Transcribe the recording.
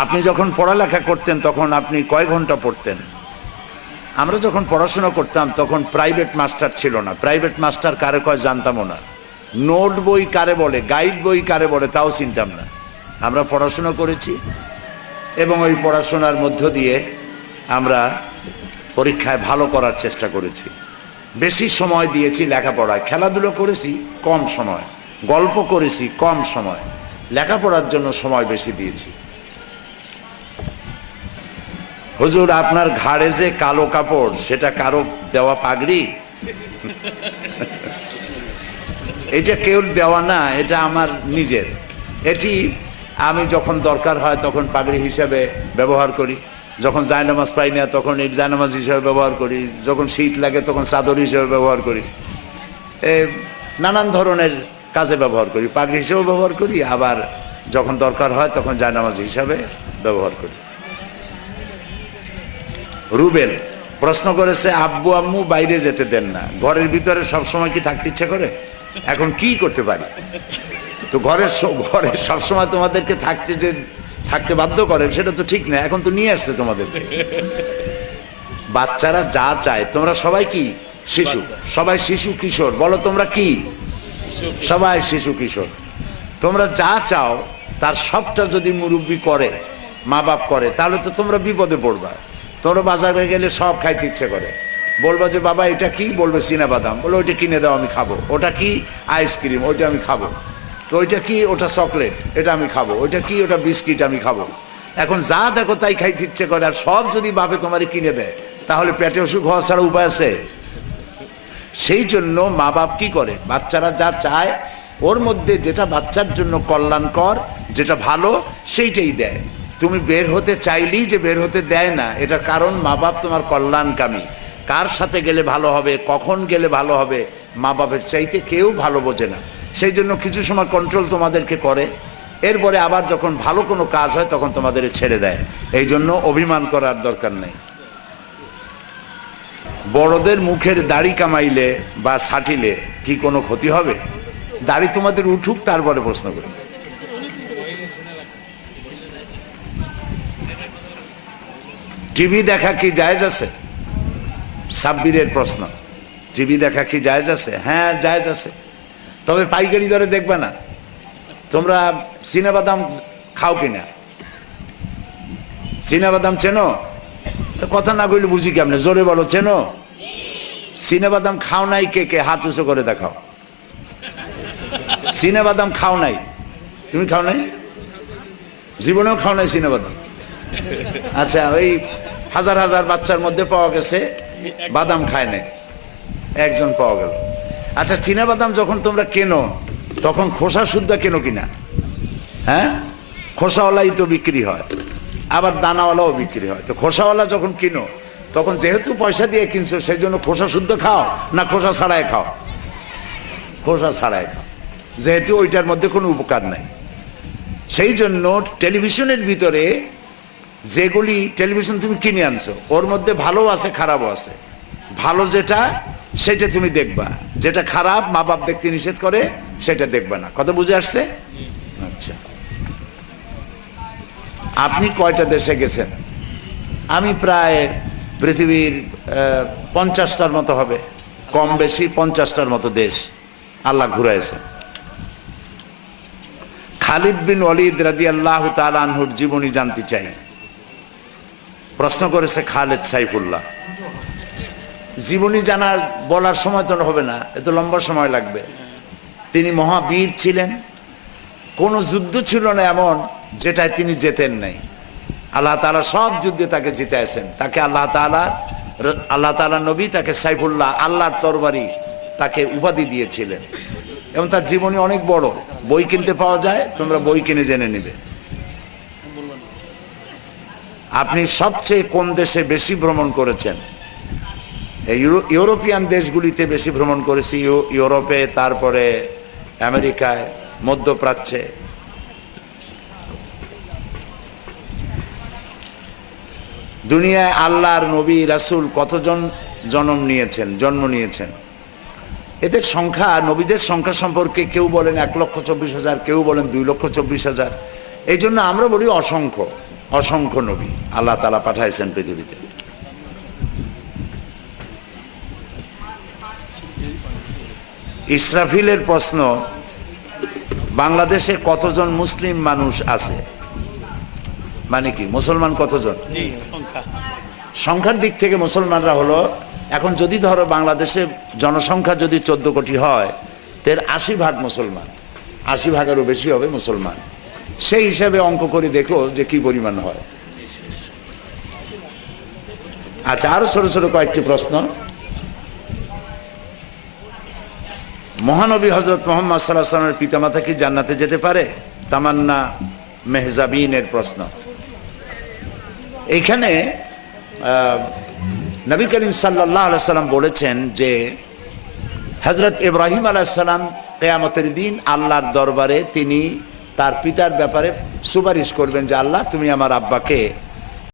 আপনি যখন পড়ালেখা করতেন, তখন আপনি কয় ঘণ্টা পড়তেন? আমরা যখন পড়াশোনা করতাম, তখন প্রাইভেট মাস্টার ছিল না। প্রাইভেট মাস্টার কারে কয় জানতামও না। নোট বই কারে বলে গাইড বই কারে বলে, তাও চিনতাম না। আমরা পড়াশোনা করেছি এবং ওই পড়াশোনার মধ্য দিয়ে আমরা পরীক্ষায় ভালো করার চেষ্টা করেছি। বেশি সময় দিয়েছি লেখাপড়ায়। খেলাধুলো করেছি, কম সময়। গল্প করেছি, কম সময়। লেখাপড়ার জন্য সময় বেশি দিয়েছি। হুজুর আপনার ঘাড়ে যে কালো কাপড় সেটা কারও দেওয়া পাগড়ি? এটা কেউ দেওয়া না এটা আমার নিজের। এটি আমি যখন দরকার হয় তখন পাগড়ি হিসাবে ব্যবহার করি। যখন জায়নামাজ পাই না তখন এই জায়নামাজ হিসাবে ব্যবহার করি। যখন শীত লাগে তখন চাদর হিসাবে ব্যবহার করি। এ, নানান ধরনের কাজে ব্যবহার করি। পাগড়ি হিসেবেও ব্যবহার করি আবার যখন দরকার হয় তখন জায়নামাজ হিসাবে ব্যবহার করি। রুবেল, প্রশ্ন করেছে, আব্বু, আম্মু বাইরে যেতে দেন না। ঘরের ভিতরে সবসময় কি থাকতে ইচ্ছে করে? এখন কি করতে পারি? তো ঘরের ঘরে সবসময় তোমাদেরকে থাকতে যে, থাকতে বাধ্য করেন সেটা তো ঠিক না, এখন তো নিয়ে আসছে তোমাদেরকে। বাচ্চারা যা চায়, তোমরা সবাই কি? শিশু। সবাই শিশু, কিশোর। বলো তোমরা কি? সবাই শিশু, কিশোর। তোমরা যা চাও, তার সবটা যদি মুরব্বি করে মা বাপ করে, তাহলে তো তোমরা বিপদে পড়বা। তোমরা বাজারে গেলে সব খাইতে ইচ্ছে করে। বলব যে, বাবা, এটা কি? বলবে চীনা বাদাম। বলে, ওইটা কিনে দাও, আমি খাব। ওটা কি? আইসক্রিম ওইটা আমি খাব। তো ওইটা কি? ওটা চকলেট এটা আমি খাব। ওইটা কি? ওটা বিস্কিট আমি খাব। এখন যা দেখো, তাই খাইতে ইচ্ছে করে। আর সব যদি বাপে তোমার কিনে দেয়, তাহলে পেটে অসুখ হওয়া ছাড়া উপায় আছে? সেই জন্য মা বাপ কি করে? বাচ্চারা যা চায়, ওর মধ্যে যেটা বাচ্চার জন্য কল্যাণকর, যেটা ভালো, সেইটাই দেয়। তুমি বের হতে চাইলেই যে বের হতে দেয় না এটার কারণ মা বাপ তোমার কল্যাণকামী। কার সাথে গেলে ভালো হবে, কখন গেলে ভালো হবে মা বাপের চাইতে কেউ ভালো বোঝে না। সেই জন্য কিছু সময় কন্ট্রোল তোমাদেরকে করে। এরপরে আবার যখন ভালো কোনো কাজ হয়, তখন তোমাদের ছেড়ে দেয়। এই জন্য অভিমান করার দরকার নেই। বড়দের মুখের দাড়ি কামাইলে বা ছাটিলে কি কোনো ক্ষতি হবে? দাড়ি তোমাদের উঠুক, তারপরে প্রশ্ন করি। টিভি দেখা কি জায়জ আছে? সাব্বিরের প্রশ্ন। টিভি দেখা কি জায়জ আছে? হ্যাঁ জায়জ আছে। তবে পাইকারি দরে দেখবে না। তোমরা বাদাম খাও কিনা? বাদাম চেনো? তো কথা না কইলে বুঝি কেমনে? জোরে বলো, চেনো? বাদাম খাও নাই কে কে? হাত উঁচু করে দেখাও। বাদাম খাও নাই। তুমি খাও নাই? জীবনেও খাও নাই বাদাম আচ্ছা ওই হাজার হাজার বাচ্চার মধ্যে পাওয়া গেছে, বাদাম খায় নাই। একজন পাওয়া গেল। আচ্ছা চীনা বাদাম যখন তোমরা কেনো, তখন খোসা শুদ্ধ কেনো কিনা? হ্যাঁ? খোসাওয়ালাই তো বিক্রি হয়, আবার দানাওয়ালাও বিক্রি হয়। তো খোসাওয়ালা যখন কিনো, তখন যেহেতু পয়সা দিয়ে কিনছো সেই জন্য খোসা শুদ্ধ খাও না খোসা ছাড়াই খাও? খোসা ছাড়াই খাও। যেহেতু ওইটার মধ্যে কোনো উপকার নাই। সেই জন্য টেলিভিশনের ভিতরে যেগুলি টেলিভিশন তুমি কিনে আনছো, ওর মধ্যে ভালো আছে, খারাপও আছে। ভালো যেটা, সেটা তুমি দেখবা। যেটা খারাপ মা বাপ দেখতে নিষেধ করে, সেটা দেখবা না। কত বুঝে আসছে? আচ্ছা। আপনি কয়টা দেশে গেছেন? আমি প্রায় পৃথিবীর পঞ্চাশটার মতো হবে। কম বেশি পঞ্চাশটার মতো দেশ আল্লাহ ঘুরাইছেন খালিদ বিন ওয়ালিদ রাদি আল্লাহ তালানহুর জীবনী জানতে চাই। প্রশ্ন করেছে খালেদ সাইফুল্লাহ। জীবনী জানার বলার সময় তো হবে না, এত লম্বা সময় লাগবে। তিনি মহাবীর ছিলেন, কোনো যুদ্ধ ছিল না এমন যেটায় তিনি জেতেন নাই। আল্লাহ তালা সব যুদ্ধে তাকে জিতেছেন তাকে আল্লাহ তালা আল্লাহ তালা নবী, তাকে সাইফুল্লাহ, আল্লাহর তরবারি তাকে উপাধি দিয়েছিলেন। এবং তার জীবনী অনেক বড়। বই কিনতে পাওয়া যায়, তোমরা বই কিনে জেনে নেবে। আপনি সবচেয়ে কোন দেশে বেশি ভ্রমণ করেছেন? ইউরোপিয়ান দেশগুলিতে বেশি ভ্রমণ করেছি ইউরোপে, তারপরে আমেরিকায়, মধ্যপ্রাচ্যে। দুনিয়ায় আল্লাহর নবী, রাসূল কতজন জন্ম নিয়েছেন জন্ম নিয়েছেন? এদের সংখ্যা, নবীদের সংখ্যা সম্পর্কে কেউ বলেন এক লক্ষ চব্বিশ হাজার, কেউ বলেন দুই লক্ষ চব্বিশ হাজার। এই জন্য আমরা বলি অসংখ্য। অসংখ্য নবী আল্লাহ তালা পাঠাইছেন পৃথিবীতে। ইসরাফিলের প্রশ্ন বাংলাদেশে কতজন মুসলিম মানুষ আছে? মানে কি মুসলমান কতজন? সংখ্যার দিক থেকে মুসলমানরা হলো এখন যদি ধরো বাংলাদেশে জনসংখ্যা যদি চোদ্দ কোটি হয় তের আশি ভাগ মুসলমান আশি ভাগেরও বেশি হবে মুসলমান। সেই হিসাবে অঙ্ক করে দেখো যে কি পরিমাণ হয়। আচ্ছা আরও ছোট ছোট কয়েকটি প্রশ্ন। মহানবী হজরত মোহাম্মদ সাল্লাহ সাল্লামের পিতামাতা কি জান্নাতে যেতে পারে? তামান্না মেহজাবিনের প্রশ্ন। এইখানে নবী করিম সাল্লাহ আলাইসাল্লাম বলেছেন যে হজরত ইব্রাহিম আলাইসাল্লাম কেয়ামতের দিন আল্লাহর দরবারে তিনি তার পিতার ব্যাপারে সুপারিশ করবেন যে আল্লাহ তুমি আমার আব্বাকে